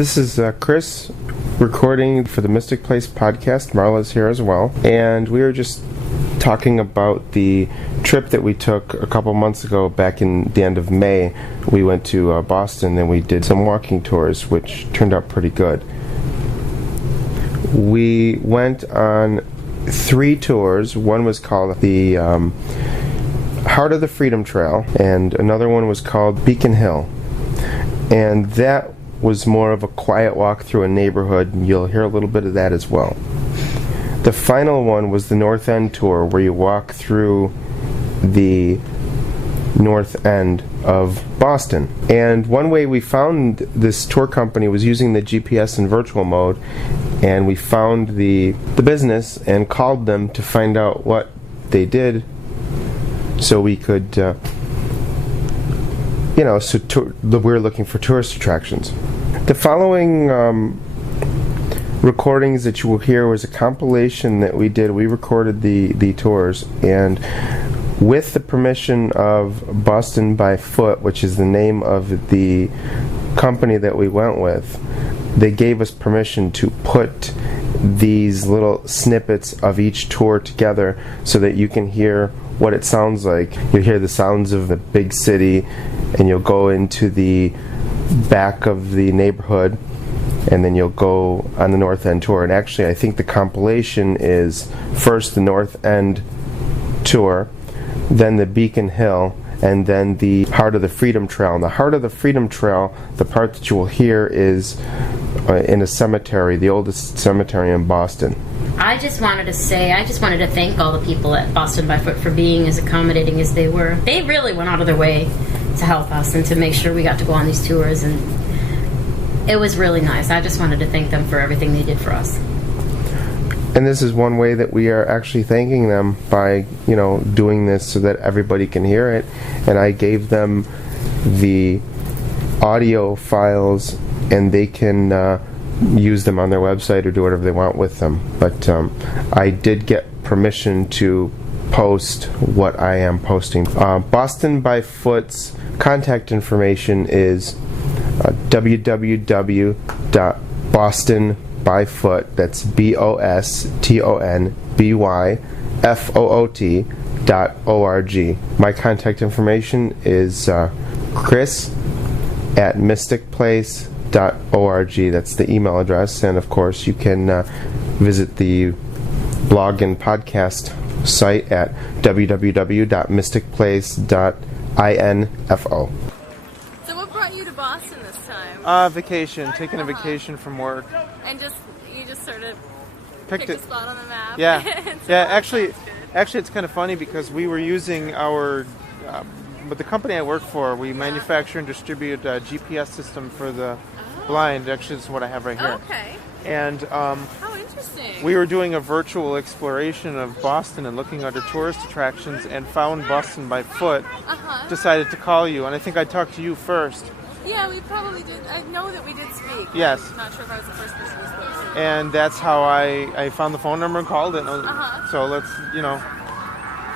This is Chris recording for the Mystic Place podcast. Marla's here as well. And we were just talking about the trip that we took a couple months ago back in the end of May. We went to Boston and we did some walking tours, which turned out pretty good. We went on 3 tours. One was called the Heart of the Freedom Trail, and another one was called Beacon Hill. And that was more of a quiet walk through a neighborhood, and you'll hear a little bit of that as well. The final one was the North End tour, where you walk through the North End of Boston. And one way we found this tour company was using the GPS in virtual mode, and we found the business and called them to find out what they did so we could we're looking for tourist attractions. The following recordings that you will hear was a compilation that we did. We recorded the tours, and with the permission of Boston by Foot, which is the name of the company that we went with, they gave us permission to put these little snippets of each tour together so that you can hear what it sounds like. You'll hear the sounds of the big city, and you'll go into the back of the neighborhood, and then you'll go on the North End tour. And actually, I think the compilation is first the North End tour, then the Beacon Hill, and then the Heart of the Freedom Trail. And the Heart of the Freedom Trail, the part that you will hear is in a cemetery, the oldest cemetery in Boston. I just wanted to thank all the people at Boston by Foot for being as accommodating as they were. They really went out of their way to help us and to make sure we got to go on these tours, and it was really nice. I just wanted to thank them for everything they did for us. And this is one way that we are actually thanking them by, doing this so that everybody can hear it. And I gave them the audio files, and they can use them on their website or do whatever they want with them. But I did get permission to post what I am posting. Boston by Foot's contact information is www.bostonbyfoot, that's BOSTONBYFOOT.org. My contact information is chris@mysticplace.org. That's the email address, and of course you can visit the blog and podcast site at www.mysticplace.info. So what brought you to Boston this time? Vacation, taking a vacation from work. And you just sort of picked a spot on the map? Yeah. So Actually it's kind of funny because we were using our but the company I work for, we manufacture and distribute a GPS system for the blind. Actually, this is what I have right here. Okay. And how interesting. we were doing a virtual exploration of Boston and looking under tourist attractions and found Boston by Foot. Decided to call you, and I think I talked to you first. Yeah, we probably did. I know that we did speak. Yes. I'm not sure if I was the first person to speak. And that's how I found the phone number and called it. So let's,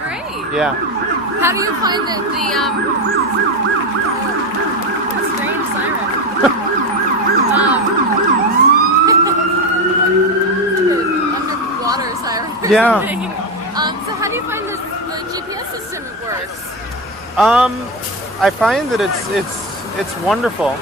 Great. Yeah. How do you find that the strange siren? Underwater siren. Yeah. So how do you find the GPS system works? I find that it's wonderful.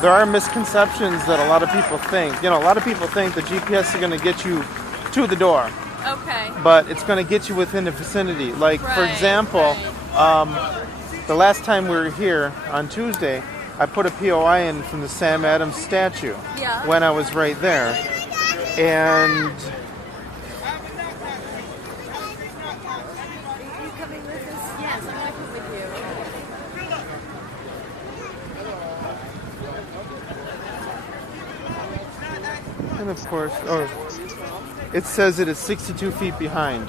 There are misconceptions that a lot of people think. A lot of people think the GPS is going to get you to the door. Okay. But it's going to get you within the vicinity. Like, for example, the last time we were here on Tuesday, I put a POI in from the Sam Adams statue when I was right there. And Are you coming with us? Yes, I'm going to come with you. of course, it says it is 62 feet behind.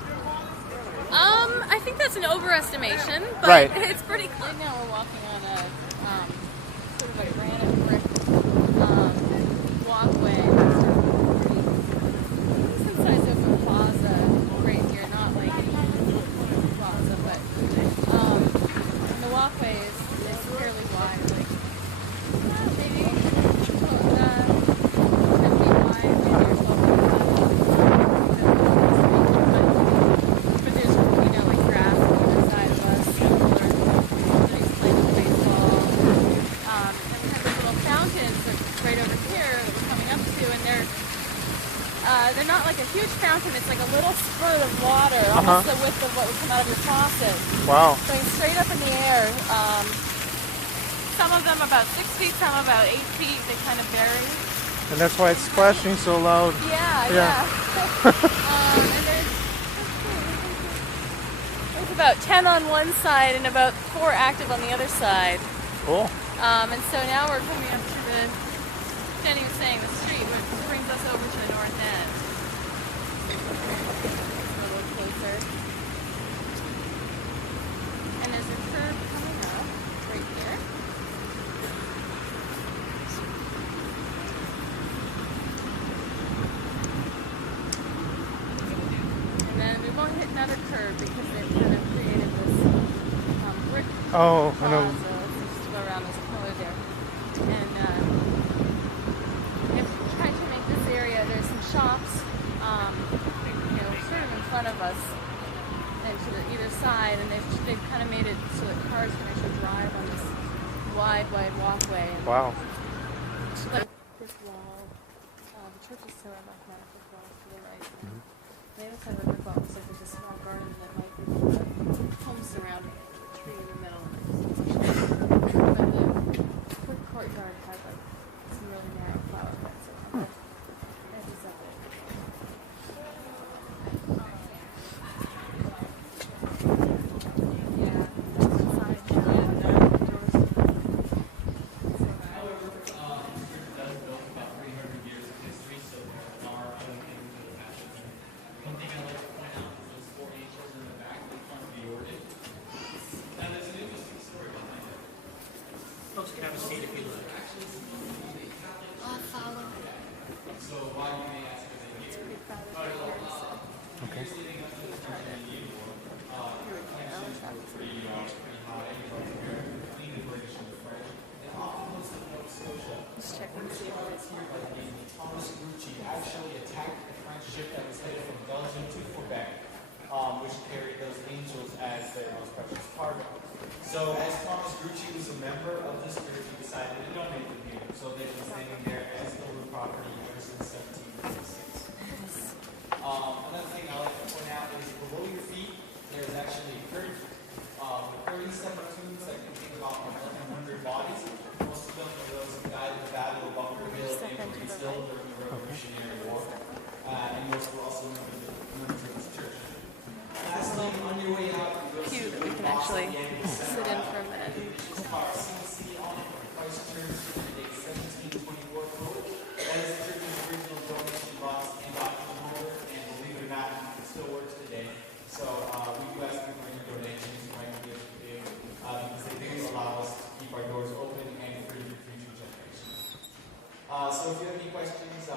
I think that's an overestimation, but Right. it's pretty close. Right now we're walking on a sort of a granite brick walkway. Decent size of a plaza right here, not like any plaza, but the walkway is fairly wide, like maybe fountains right over here that we're coming up to, and they're not like a huge fountain. It's like a little spurt of water, almost the width of what would come out of your faucet. Wow. Going straight up in the air. Some of them about 6 feet, some about 8 feet. They kind of vary. And that's why it's splashing so loud. Yeah. And there's about 10 on one side and about 4 active on the other side. Cool. And so now we're coming up to the, Jenny was saying, the street, which brings us over to the north end. A little closer. And there's a curve coming up right here. And then we won't hit another curve because they've kind of created this brick Oh, I plaza. know. Let's just go around this corner there. And if we're trying to make this area, there's some shops, sort of in front of us and to either side, and they've kind of made it so that cars can actually drive on this wide walkway. And Wow. like brick wall. The church is surrounded by brick walls to the right. The other side of the brick wall looks like there's a small garden that might be home surrounding it, with a tree in the middle. But the brick courtyard has like some really narrow flower beds on the edges of it. Yeah, that's the side. Yeah, the doors. Folks can have a seat if you like. I'll follow. Let's check and see what it's Thomas Grucci actually attacked the French ship that was headed from Belgium to Quebec, which carried those angels as their most precious cargo. So as Thomas Grucci was a member of this group, he decided to donate them here. So they've been standing there as Dover property ever since 1746. Another thing I like to point out is below your feet, there is actually 30 separate tombs that contain about 1,100 bodies. Most of them are those who died in the Battle of Bunker Hill and Breedsville during the Revolutionary War. And most were also members of this church. Lastly, on your way out, you'll see cute that we can actually sit in for a minute. City on it, Christ Church, a 1724 quote. That is the church's original donation box and document holder, and believe it or not, it still works today. So we do ask people for your donations right here today, because they do allow us to keep our doors open and free for future generations. So if you have any questions,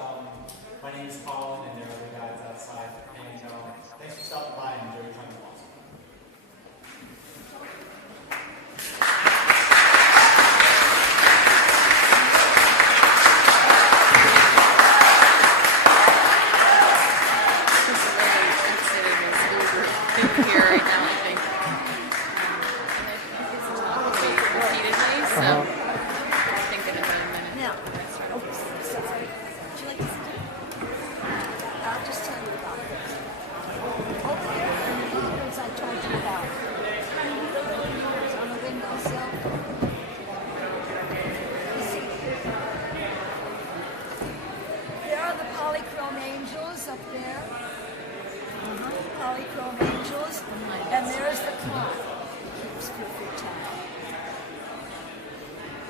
my name is Colin, and there are other guys outside. And thanks for stopping by and enjoy your time in Boston. This is really exciting this Uber thing here right now, I think. And I think it's talking repeatedly, so I'm thinking about it in a minute. Now, sorry. Would you like to see? I'll just tell you about this. Over there in the windows I told you about. The little mirrors on the windowsill. You see? There are the polychrome angels up there. Polychrome angels. And there's the clock. Keeps perfect time.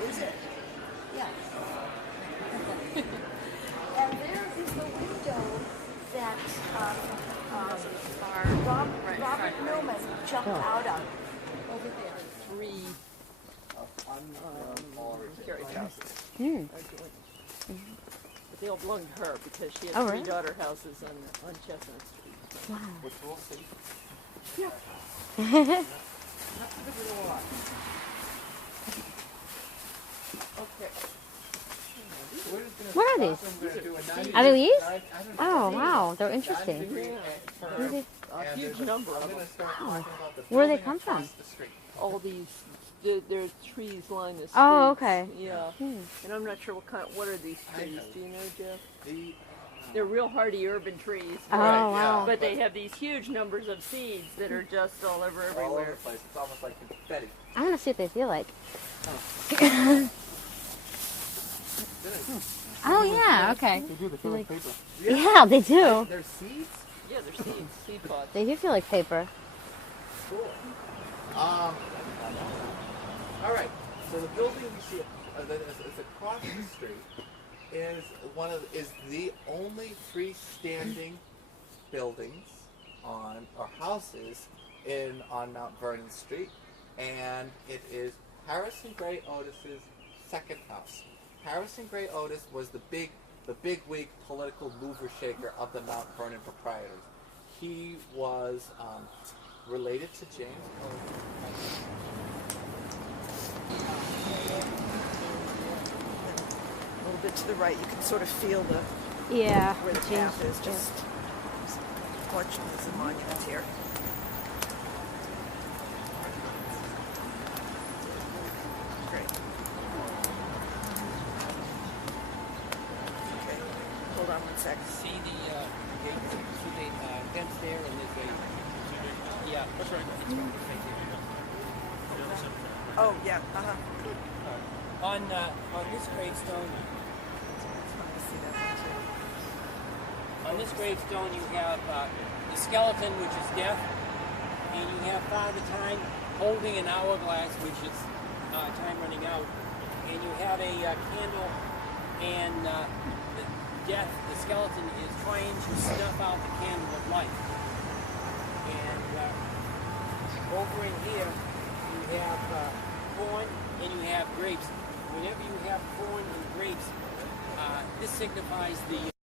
Is it? Yeah. And there is the window that Robert Newman jumped out of over there. 3 carriage houses. But they all belong to her because she has 3 daughter houses on Chestnut Street. Wow. Which we'll see. Yeah. Not a little lot. Okay. What are these? Are they leaves? Oh, wow. They're interesting. A huge number of them. Wow. Where do they come from? All these There are trees line the streets. Oh, okay. Yeah. And I'm not sure what are these trees? Do you know, Jeff? They're real hardy urban trees. Oh, wow. But they have these huge numbers of seeds that are just all over everywhere. All over the place. It's almost like confetti. I want to see what they feel like. Oh, yeah, okay. They do. They feel like paper. Yeah, they do. They're seeds? Yeah, they're seeds, seed pods. They do feel like paper. Cool. All right. So the building we see that's across the street is the only freestanding buildings or houses on Mount Vernon Street, and it is Harrison Gray Otis's second house. Harrison Gray Otis was the bigwig political mover shaker of the Mount Vernon proprietors. He was related to James Otis. A little bit to the right, you can sort of feel Yeah. where the path is. Just fortunately, there's a monument here. Great. Okay, hold on one sec. See the fence there, and there's a yeah. That's right. Oh, yeah, On this gravestone, I see that one too. on this gravestone, you have the skeleton, which is death, and you have Father Time holding an hourglass, which is time running out, and you have a candle, and the skeleton is trying to snuff out the candle of life. And over in here, you have corn and you have grapes. Whenever you have corn and grapes, this signifies the